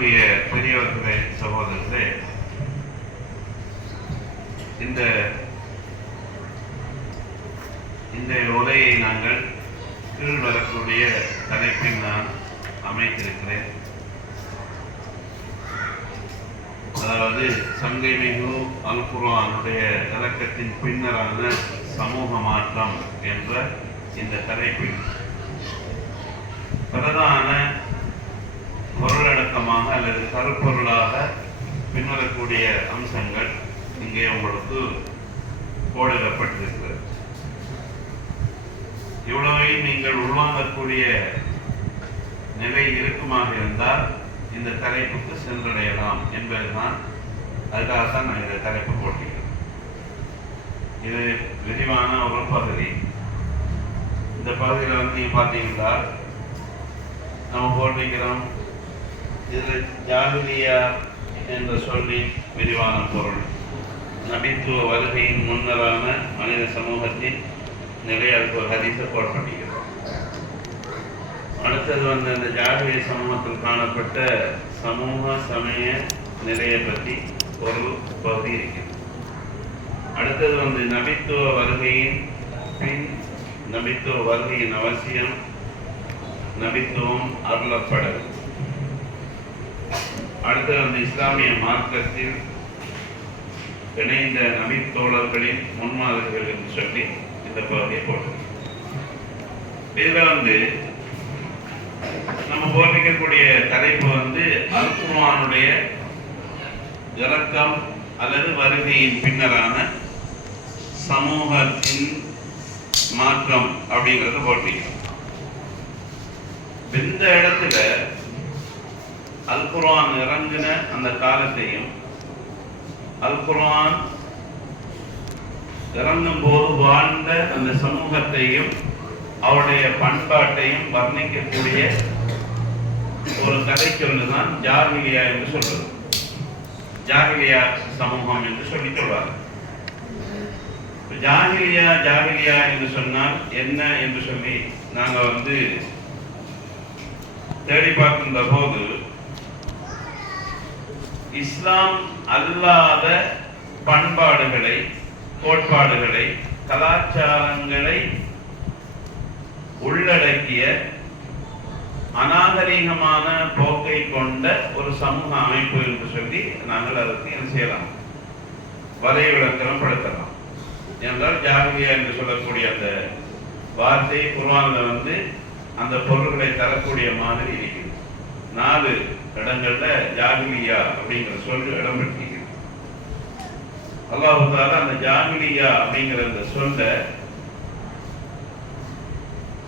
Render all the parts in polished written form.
அன்புக்குரிய பெரியவர்களே, சகோதரர்களே, இந்த உரையை நாங்கள் கீழ் வரக்கூடிய தலைப்பில் நான் அமைத்திருக்கிறேன். அதாவது சங்கை மிகு அல் குர்ஆனுடைய இலக்கத்தின் பின்னரான சமூக மாற்றம் என்ற இந்த தலைப்பில் பிரதான பொருளடக்கமாக அல்லது கருப்பொருளாக பின்வரக்கூடிய அம்சங்கள் இங்கே உங்களுக்கு கோடிடப்பட்டிருக்கிறது. இவ்வளவையும் நீங்கள் உள்வாங்கக்கூடிய நிலை இருக்குமாக இருந்தால் இந்த தலைப்புக்கு சென்றடையலாம் என்பதுதான். அதுக்காகத்தான் நான் இந்த தலைப்பு போட்டிக்கிறேன். இது விரிவான ஒரு பகுதி. இந்த பகுதியில் நீங்கள் பார்த்தீங்கன்னா நம்ம போட்டிருக்கிறோம். இதில் ஜாஹிலியா என்ற சொல்லி விரிவான பொருள், நபித்துவ வருகையின் முன்னரான மனித சமூகத்தின் நிலையாளர் ஹதீஸை கோட் பண்ணிக்கிறோம். அடுத்தது அந்த ஜாஹிலிய சமூகத்தில் காணப்பட்ட சமூக சமய நிலையை பற்றி ஒரு பகுதி இருக்கிறது. அடுத்தது நபித்துவ வருகையின் பின், நபித்துவ வருகையின் அவசியம், நபித்துவம் அருளப்படல். அடுத்தது இஸ்லாமிய மார்க்கத்தில் இணைந்த நபித்தோழர்களின் முன்மாதிரிகள் என்று சொல்லி இந்த பகுதியை போட்டு இதில் நம்ம போட்டிக்கக்கூடிய தலைப்பு அல் குர்ஆனுடைய இறக்கம் அல்லது வருகையின் பின்னரான சமூகத்தின் மாற்றம் அப்படிங்கிறத போட்டிக்கிறோம். இந்த இடத்துல அல் குர்ஆன் இறங்கின அந்த காலத்தையும் அல் குர்ஆன் இறங்கும் போது வாழ்ந்த அந்த சமூகத்தையும் அவருடைய பண்பாட்டையும் வர்ணிக்கக்கூடிய ஒரு கதை சொல்லுதான் ஜாஹிலியா என்று சொல்றது. ஜாஹிலியா சமூகம் என்று சொல்லி சொல்வார். ஜாஹிலியா என்று சொன்னால் என்ன என்று சொல்லி நாங்கள் தேடி பார்க்கின்ற போது, இஸ்லாம் அல்லாத பண்பாடுகளை, கோட்பாடுகளை, கலாச்சாரங்களை உள்ளடக்கிய அநாகரீகமான போக்கை கொண்ட ஒரு சமூக அமைப்பு என்று சொல்லி நாங்கள் அதற்கு என்ன செய்யலாம், வரைவிலக்கணம் படுத்தலாம். என்றால் ஜாஹிலியா என்று சொல்லக்கூடிய அந்த வார்த்தை குர்ஆன்ல அந்த பொருள்களை தரக்கூடிய மாதிரி இருக்குது. 4 இடங்கள்ல ஜாஹிலியா அப்படிங்கிற சொல்லு இடம் பெற்றிருக்கிறது. அல்லாஹ் தஆலா அந்த ஜாஹிலியா அப்படிங்கிற அந்த சொல்ல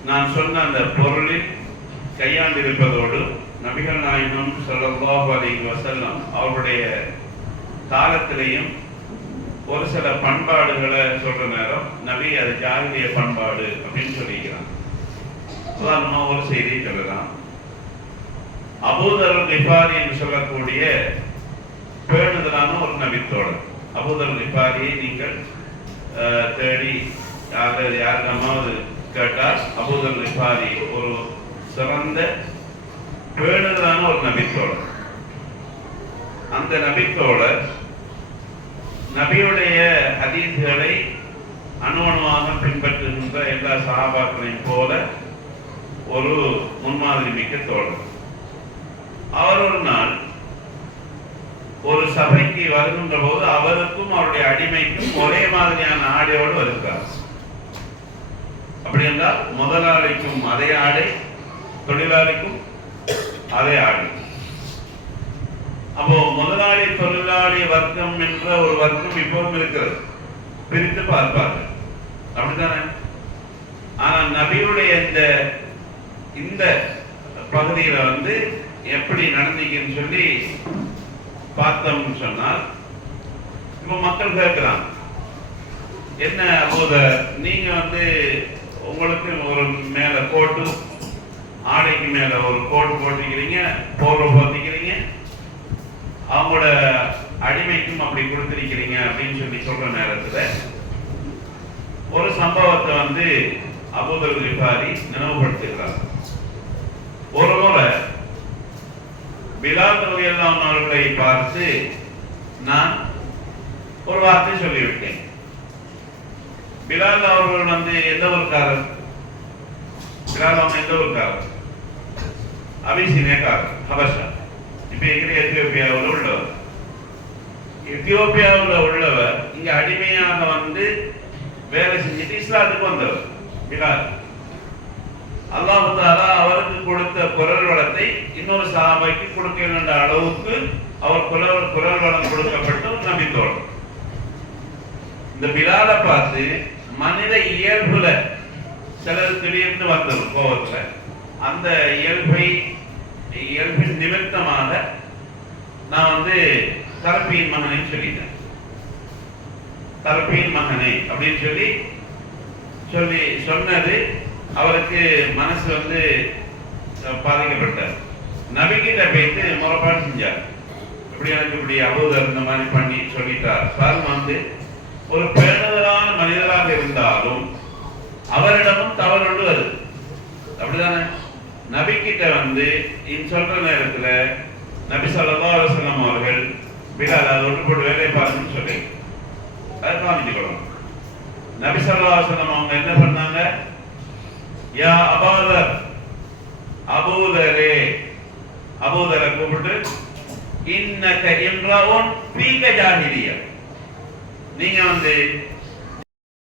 நான் சொன்ன அந்த பொருளில் கையாண்டிருப்பதோடு நபிகள் நாயகம் ஸல்லல்லாஹு அலைஹி வஸல்லம் அவருடைய காலத்திலேயும் ஒரு சில பண்பாடுகளை சொல்ற நேரம் நபி அது ஜாஹிலிய பண்பாடு அப்படின்னு சொல்லிக்கிறான். உதாரணமா ஒரு செய்தி சொல்லலாம். அபூ தர் கிஃபாரி என்று சொல்லக்கூடிய பேணுதலான ஒரு நபித்தோழர். அபூ தர் கிஃபாரியை நீங்கள் தேடி யாருக்கமாவது கேட்டால் அபூ தர் கிஃபாரி ஒரு சிறந்த பேணுதலான ஒரு நபித்தோழர். அந்த நபித்தோழர் நபியுடைய ஹதீஸ்களை அணுவணுவாக பின்பற்றுகின்ற எல்லா சஹாபாக்களையும் போல ஒரு முன்மாதிரி மிக்க தோழர். அவர் ஒரு நாள் ஒரு சபைக்கு வருகின்ற போது அவருக்கும் அவருடைய அடிமைக்கும் ஒரே மாதிரியான ஆடையோடு வருகிறார். அப்படி என்றால் முதலாளிக்கும் அதே ஆடை, தொழிலாளிக்கும் அதே ஆடை. அப்போ முதலாளி தொழிலாளி வர்க்கம் என்ற ஒரு வர்க்கம் இப்பவும் இருக்கிறது, பிரித்து பார்ப்பார்கள், அப்படித்தானே? ஆனா நபியுடைய இந்த பகுதியில எப்படி நடந்தீங்கன்னு சொல்லி பார்த்தோம்னு சொன்னால், இப்ப மக்கள் கேட்கிறான், என்ன போத நீங்க உங்களுக்கு ஒரு மேல கோட்டு, ஆடைக்கு மேல ஒரு கோட்டு போட்டிக்கிறீங்க, போர்வை போட்டிக்கிறீங்க, அவங்களோட அடிமைக்கும் அப்படி கொடுத்திருக்கிறீங்க அப்படின்னு சொல்லி சொல்ற நேரத்துல ஒரு சம்பவத்தை அபூ தர் கிஃபாரி நினைவுபடுத்துகிறார். ஒரு முறை பிலால் ரலியல்லாஹு அன்ஹு அவர்களை பார்த்து நான் ஒரு வார்த்தை சொல்லிவிட்டேன். பிலால் அவர்கள் வந்து எந்த ஊர்க்காரர்? பிலால் அவங்க எந்த ஊர்க்காரர்? அபிசீனியக்காரர், ஹபஷா. இப்ப இருக்கிற எத்தியோப்பியாவில் உள்ளவர். எத்தியோப்பியாவில் உள்ளவர் இங்க அடிமையாக வந்து வேலை செஞ்சுட்டு இஸ்லாத்துக்கு வந்தவர் பிலால். அல்லாஹ் தஆலா அவருக்கு கொடுத்த குரல் வளத்தை இன்னொரு சஹாபாய்க்கு கொடுக்க வேண்டிய அளவுக்கு அவர் குரல் வளம் கொடுக்கப்பட்ட ஒரு நபித்தோழர். இந்த பிலாலை பார்த்து மனித இயல்புல சிலர் திடீர்னு வந்தது கோபத்துல, அந்த இயல்பின் நிமித்தமாக நான் வந்து தரப்பியின் மகனை சொல்லிட்டேன். தரப்பியின் மகனை அப்படின்னு சொல்லி சொன்னது அவருக்கு மனசு வந்து பாதிக்கப்பட்டார். நபிகிட்ட போயிட்டு முறைப்பாடு செஞ்சார். இப்படி எனக்கு இப்படி அபூதர் இந்த மாதிரி பண்ணி சொல்லிட்டார். சார் வந்து ஒரு பேணுதலான மனிதராக இருந்தாலும் அவரிடமும் தவறு உண்டு வருது, அப்படிதானே? நபிக்கிட்ட வந்து சொல்ற நேரத்துல நபி ஸல்லல்லாஹு அலைஹி வஸல்லம் அவர்கள் பிலால் அதை விட்டு போட்டு வேலையை பாருங்கன்னு சொல்லி அதை காமிச்சுக்கணும். நபி ஸல்லல்லாஹு அலைஹி வஸல்லம் அவங்க என்ன பண்ணாங்க? யா அபூதர், அபூதரை கூப்பிட்டு இன்னக இம்ரவுன் ஃபீக ஜாஹிலியா, நீங்க வந்து